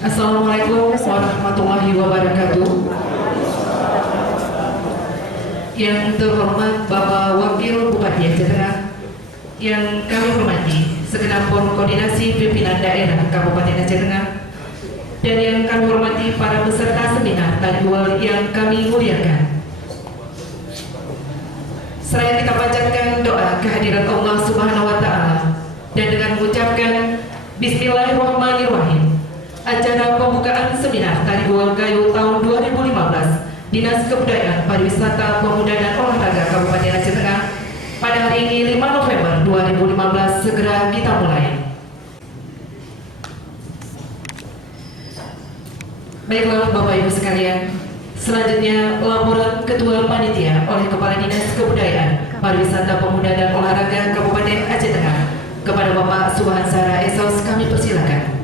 Assalamualaikum warahmatullahi wabarakatuh. Yang terhormat Bapak Wakil Bupati Aceh Tengah, yang kami hormati segenap koordinasi pimpinan daerah Kabupaten Aceh Tengah, dan yang kami hormati para peserta seminar tari dual yang kami muliakan. Seraya kita panjatkan doa kehadiran Allah Subhanahu wa Ta'ala, dan dengan mengucapkan Bismillahirrahmanirrahim, acara pembukaan seminar tari dual Gayo tahun 2015 Dinas Kebudayaan Pariwisata Pemuda dan Olahraga Kabupaten Aceh Tengah pada hari ini 5 November 2015 segera kita mulai. Baiklah Bapak Ibu sekalian, selanjutnya laporan Ketua Panitia oleh Kepala Dinas Kebudayaan Pariwisata Pemuda dan Olahraga Kabupaten Aceh Tengah kepada Bapak Subhan Sara Esos, kami persilakan.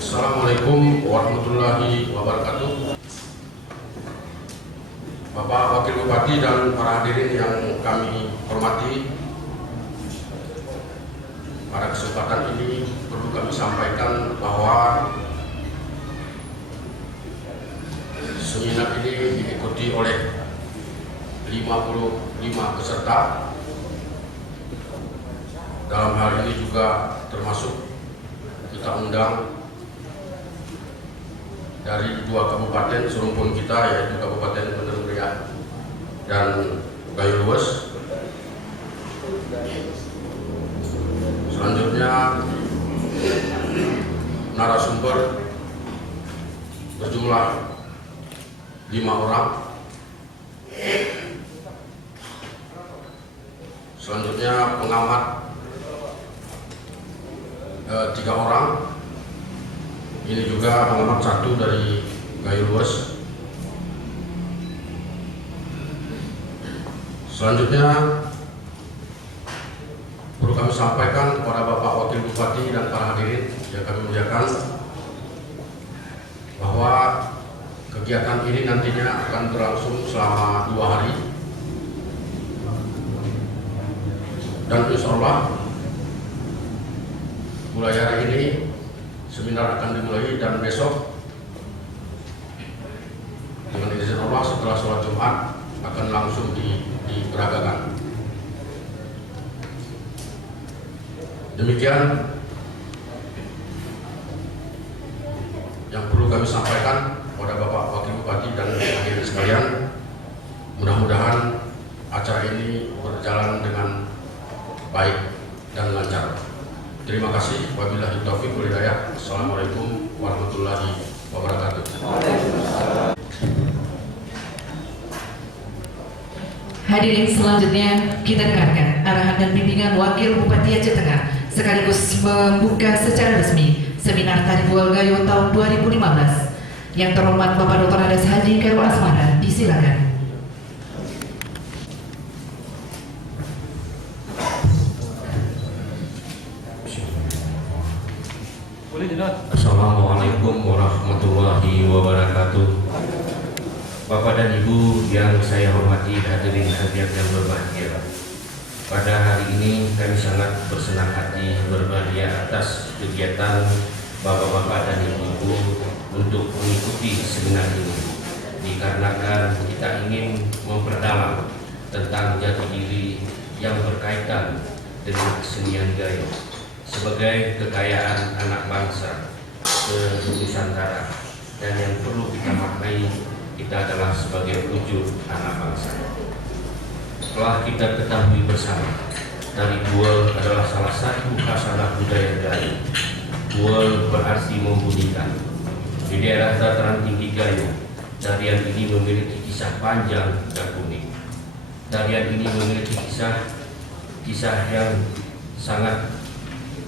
Assalamualaikum warahmatullahi wabarakatuh. Bapak Wakil Bupati dan para hadirin yang kami hormati, pada kesempatan ini perlu kami sampaikan bahwa seminar ini diikuti oleh 55 peserta. Dalam hal ini juga termasuk kita undang dari 2 kabupaten serumpun kita, yaitu Kabupaten Bener Meriah dan Gayo Lues. Selanjutnya narasumber berjumlah 5 orang. Selanjutnya pengamat 3 orang. Ini juga pengamat 1 dari Gayo Lues. Selanjutnya perlu kami sampaikan kepada Bapak Wakil Bupati dan para hadirin yang kami muliakan bahwa kegiatan ini nantinya akan berlangsung selama 2 hari, dan insya Allah mulai hari ini seminar akan dimulai, dan besok dengan izin Allah setelah sholat Jumat akan langsung diperagakan. Demikian yang perlu kami sampaikan kepada Bapak Wakil Bupati dan hadirin sekalian. Mudah-mudahan acara ini berjalan dengan baik dan lancar. Terima kasih. Wabillahi taufiq wal hidayah. Assalamualaikum warahmatullahi wabarakatuh. Hadirin, selanjutnya kita dengarkan arahan dan bimbingan Wakil Bupati Aceh Tengah sekaligus membuka secara resmi seminar tari dual Gayo tahun 2015. Yang terhormat Bapak Dr. Andes Haji Khairul Asmara, disilakan. Assalamualaikum warahmatullahi wabarakatuh. Bapak dan Ibu yang saya hormati, hadirin hadirat yang berbahagia. Pada hari ini kami sangat bersenang hati berbahagia atas kegiatan Bapak-bapak dan Ibu-ibu untuk mengikuti seminar ini, dikarenakan kita ingin memperdalam tentang jati diri yang berkaitan dengan kesenian Gayo sebagai kekayaan anak bangsa se-Nusantara, dan yang perlu kita maknai, kita adalah sebagai wujud anak bangsa. Telah kita ketahui bersama, tari dual adalah salah satu khasanah budaya Gayo. Dual berarti membunyikan. Di daerah dataran tinggi Gayo, tarian ini memiliki kisah panjang dan unik. Tarian ini memiliki kisah yang sangat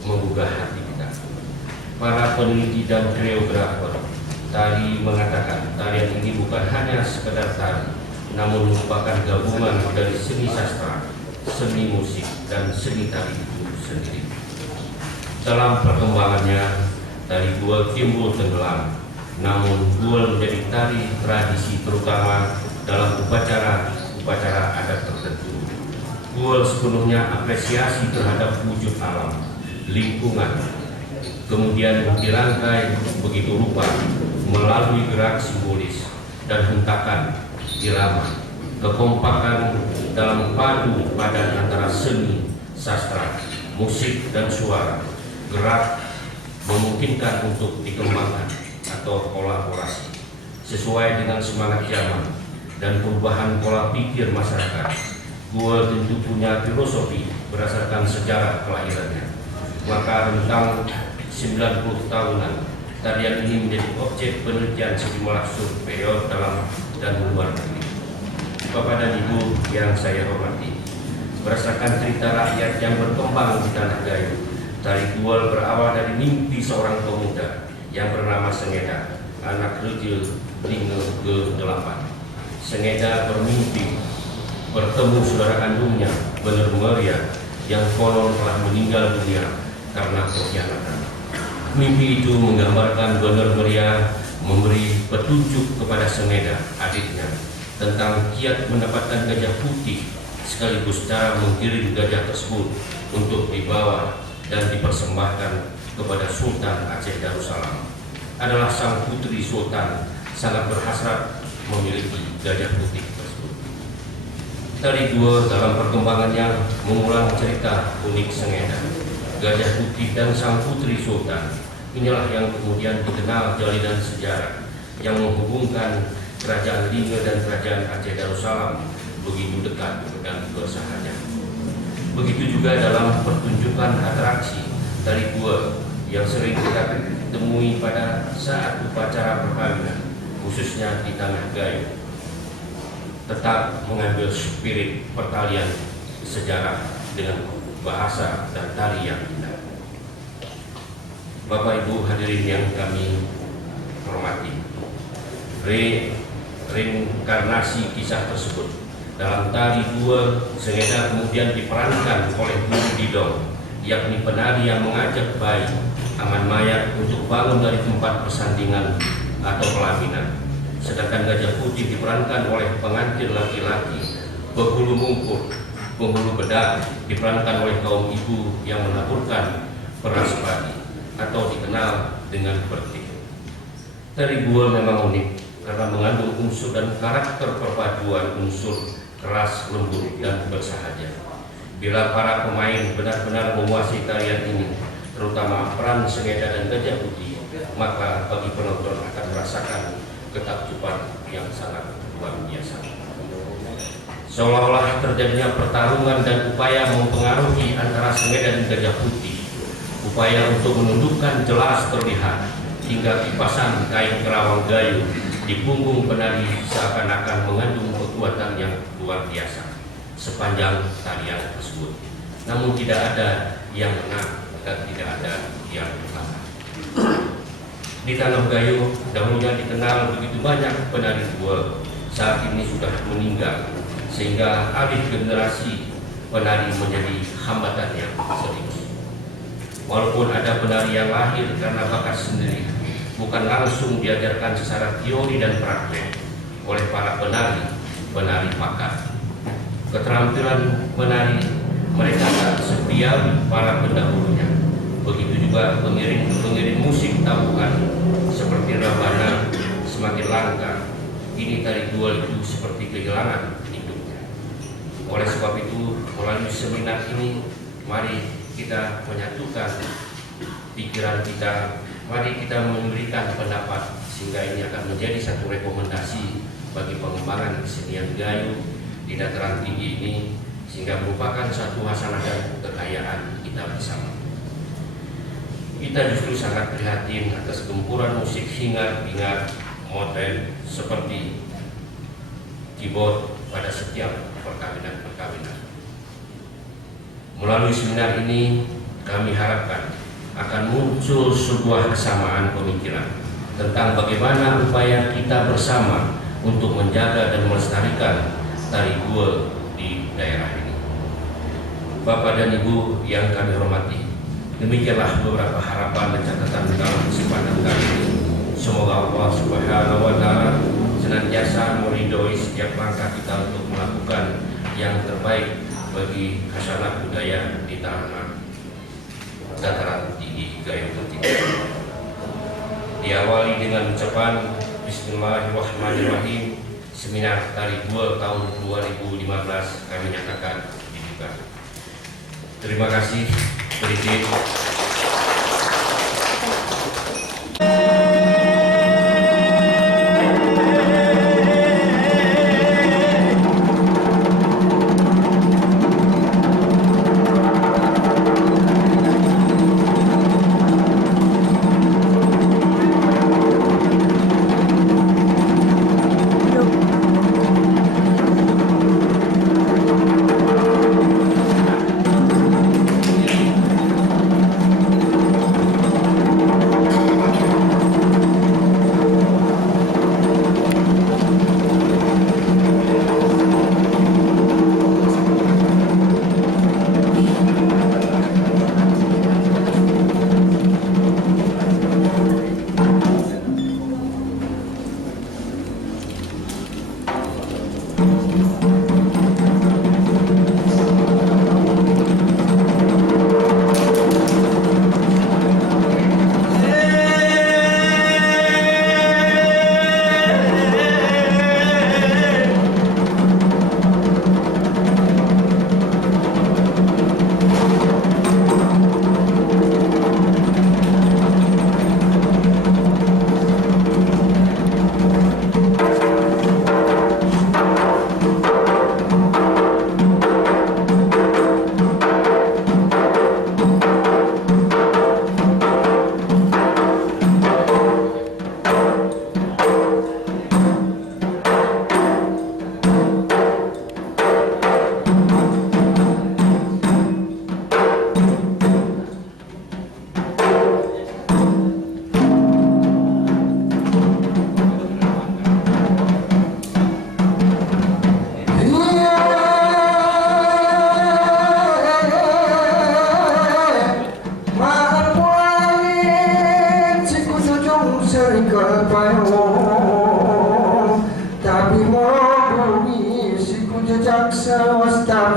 menggugah hati kita. Para peneliti dan koreografer tari mengatakan tarian ini bukan hanya sekedar tari, namun merupakan gabungan dari seni sastra, seni musik, dan seni tari itu sendiri. Dalam perkembangannya, tari dual timbul tenggelam, namun dual menjadi tari tradisi terutama dalam upacara adat tertentu. Guel sepenuhnya apresiasi terhadap wujud alam, lingkungan, kemudian dirangkai begitu rupa melalui gerak simbolis dan hentakan irama, kekompakan dalam padu padan antara seni, sastra, musik, dan suara, gerak memungkinkan untuk dikembangkan atau kolaborasi sesuai dengan semangat zaman dan perubahan pola pikir masyarakat. Guel tentu punya filosofi berdasarkan sejarah kelahirannya. Maka rentang 90 tahunan tarian ini menjadi objek penelitian sejumlah survei dalam dan luar negeri. Bapak dan Ibu yang saya hormati, berdasarkan cerita rakyat yang berkembang di Tanah Gayo, tari Guel berawal dari mimpi seorang pemuda yang bernama Sengeda, anak Rejil Linge ke-8. Sengeda bermimpi bertemu saudara kandungnya, Bener Meria, yang konon telah meninggal dunia karena pengkhianatan. Mimpi itu menggambarkan Bener Meria memberi petunjuk kepada Sengeda, adiknya, tentang kiat mendapatkan gajah putih, sekaligus cara menggiring gajah tersebut untuk dibawa dan dipersembahkan kepada Sultan Aceh Darussalam. Adalah sang putri Sultan sangat berhasrat memiliki gajah putih tersebut. Tari Guel dalam perkembangannya mengulang cerita unik Sengeda, gajah putih, dan sang putri Sultan. Inilah yang kemudian dikenal jalinan sejarah yang menghubungkan Kerajaan Linge dan Kerajaan Aceh Darussalam begitu dekat dan bersahaja. Begitu juga dalam pertunjukan atraksi tari Guel yang sering kita temui pada saat upacara perkawinan, khususnya di Tanah Gayo, tetap mengambil spirit pertalian sejarah dengan bahasa dan tari yang indah. Bapak Ibu hadirin yang kami hormati, reinkarnasi kisah tersebut dalam tari Guel, Sengeda kemudian diperankan oleh Guru Didong, yakni penari yang mengajak bayi aman mayat untuk bangun dari tempat persandingan atau pelaminan. Sedangkan gajah putih diperankan oleh pengantin laki-laki. Penghulu mungkur, penghulu bedak diperankan oleh kaum ibu yang menaburkan beras padi atau dikenal dengan bertik. Tari Guel memang unik karena mengandung unsur dan karakter perpaduan unsur keras, lembut, dan bersahaja. Bila para pemain benar-benar menguasai tarian ini, terutama peran Sengeda dan gajah putih, maka bagi penonton akan merasakan ketakjuban yang sangat luar biasa. Seolah-olah terjadinya pertarungan dan upaya mempengaruhi antara Sengeda dan gajah putih. Upaya untuk menundukkan jelas terlihat hingga kipasan kain kerawang Gayo di punggung penari seakan-akan mengandung kekuatan yang luar biasa sepanjang tarian tersebut. Namun tidak ada yang menang dan tidak ada yang kalah. Di Tanah Gayo dahulunya dikenal begitu banyak penari Guel, saat ini sudah meninggal, sehingga alih generasi penari menjadi hambatan yang serius. Walaupun ada penari yang lahir karena bakat sendiri, bukan langsung diajarkan secara teori dan praktek oleh para penari pakar. Keterampilan menari mereka tak seperti para pendahulunya. Begitu juga pengiring musik tabuhan seperti Rabana semakin langka. Ini tari Guel itu seperti kehilangan hidupnya. Oleh sebab itu, melalui seminar ini, mari kita menyatukan pikiran kita, mari kita memberikan pendapat sehingga ini akan menjadi satu rekomendasi bagi pengembangan kesenian Gayo di dataran tinggi ini, sehingga merupakan satu hasanah dan kekayaan kita bersama. Kita justru sangat prihatin atas gempuran musik hingar-bingar modern seperti keyboard pada setiap perkawinan. Melalui seminar ini, kami harapkan akan muncul sebuah kesamaan pemikiran tentang bagaimana upaya kita bersama untuk menjaga dan melestarikan tari Guel di daerah ini. Bapak dan Ibu yang kami hormati, demikianlah beberapa harapan dan catatan dalam kesempatan kali ini. Semoga Allah Subhanahu wa Ta'ala senantiasa meridhoi setiap langkah kita untuk melakukan yang terbaik bagi hasanah budaya di tanah dataran tinggi Gayo Ketiga. Diawali dengan ucapan Bismillahirrahmanirrahim. Seminar Tari Buol tahun 2015 kami nyatakan dibuka. Terima kasih. Berizin. Tapi mau bunyi siku jejak sewasta